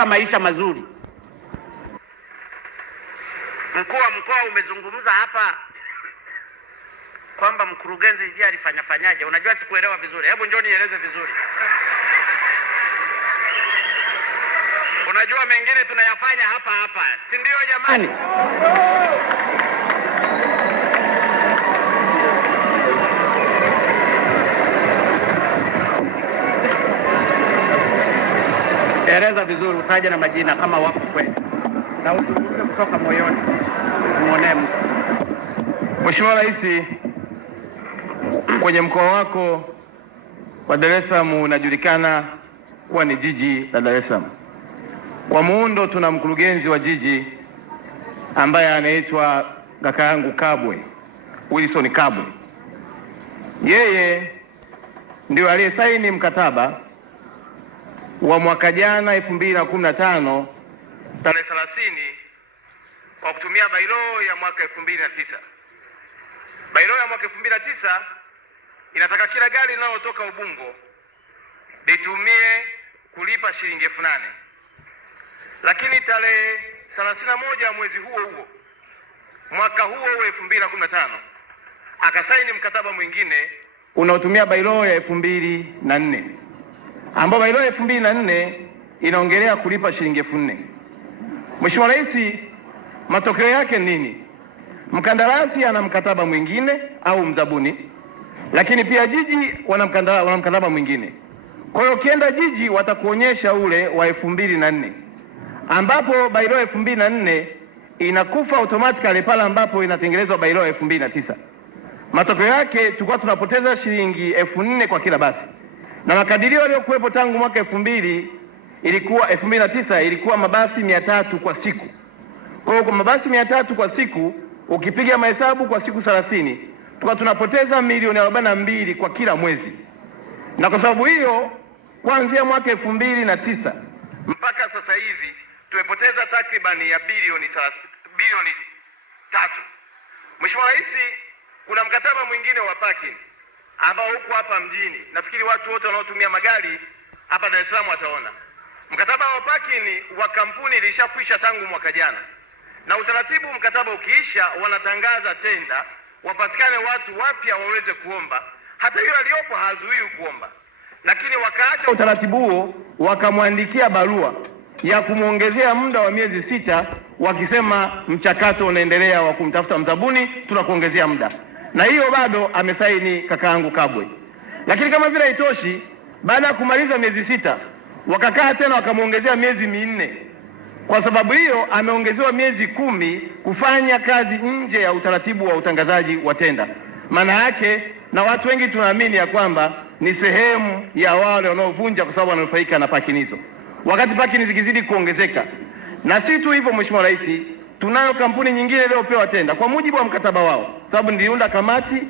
katika maisha mazuri. Mkuu wa mkoa umezungumza hapa kwamba mkurugenzi je alifanyaje. Unajua sikuelewa vizuri. Hebu njoo nieleze vizuri. Unajua mengine tunayafanya hapa hapa, si ndio jamani? Eleza vizuri, utaje na majina kama wako kweli. Na uzungumze kutoka moyoni. Muonee mtu. Mheshimiwa Rais, kwenye mkoa wako wa Dar es Salaam unajulikana kuwa ni jiji la Dar es Salaam. Kwa muundo tuna mkurugenzi wa jiji ambaye anaitwa kaka yangu Kabwe, Wilson Kabwe. Yeye ndio aliyesaini mkataba wa mwaka jana 2015 tarehe 30 kwa kutumia bailo ya mwaka 2009. Bailo ya mwaka 2009 inataka kila gari linalotoka Ubungo litumie kulipa shilingi 8,000. Lakini tarehe 31 ya mwezi huo huo mwaka huo 2015 akasaini mkataba mwingine unaotumia bailo ya 2004, ambao bailo ya 2004 inaongelea kulipa shilingi 4,000. Mheshimiwa Rais, matokeo yake nini? Mkandarasi ana mkataba mwingine au mzabuni, lakini pia jiji wana mkataba mwingine. Kwa hiyo ukienda jiji watakuonyesha ule wa 2004 ambapo bailo ya 2004 inakufa automatically pale ambapo inatengenezwa bailo ya 2009. Matokeo yake tulikuwa tunapoteza shilingi 4,000 kwa kila basi. Na makadirio yaliyokuwepo tangu mwaka 2009 ilikuwa mabasi 300 kwa siku. Kwa hiyo kwa mabasi 300 kwa siku ukipiga mahesabu kwa siku 30 tulikuwa tunapoteza milioni 42 kwa kila mwezi. Na kwa sababu hiyo kuanzia mwaka 2009 mpaka sasa hivi tumepoteza takribani ya bilioni 3. Mheshimiwa Rais, kuna mkataba mwingine wa parking ambao huko hapa mjini. Nafikiri watu wote wanaotumia magari hapa Dar es Salaam wataona. Mkataba wa parking wa kampuni ilishakwisha tangu mwaka jana. Na utaratibu mkataba ukiisha wanatangaza tenda, wapatikane watu wapya waweze kuomba. Hata yule aliyopo hazuii kuomba. Lakini wakaacha utaratibu huo, wakamwandikia barua ya kumuongezea muda wa miezi 6 wakisema mchakato unaendelea wa kumtafuta mzabuni, tunakuongezea muda. Na hiyo bado amesaini kaka yangu Kabwe. Lakini kama vile haitoshi, baada ya kumaliza miezi 6 wakakaa tena wakamuongezea miezi 4. Kwa sababu hiyo ameongezewa miezi 10 kufanya kazi nje ya utaratibu wa utangazaji wa tenda. Maana yake, na watu wengi tunaamini ya kwamba ni sehemu ya wale wanaovunja kwa sababu wananufaika na parking hizo. Wakati parking zikizidi kuongezeka. Na si tu hivyo Mheshimiwa Rais, tunayo kampuni nyingine iliyopewa tenda kwa mujibu wa mkataba wao. Sababu niliunda kamati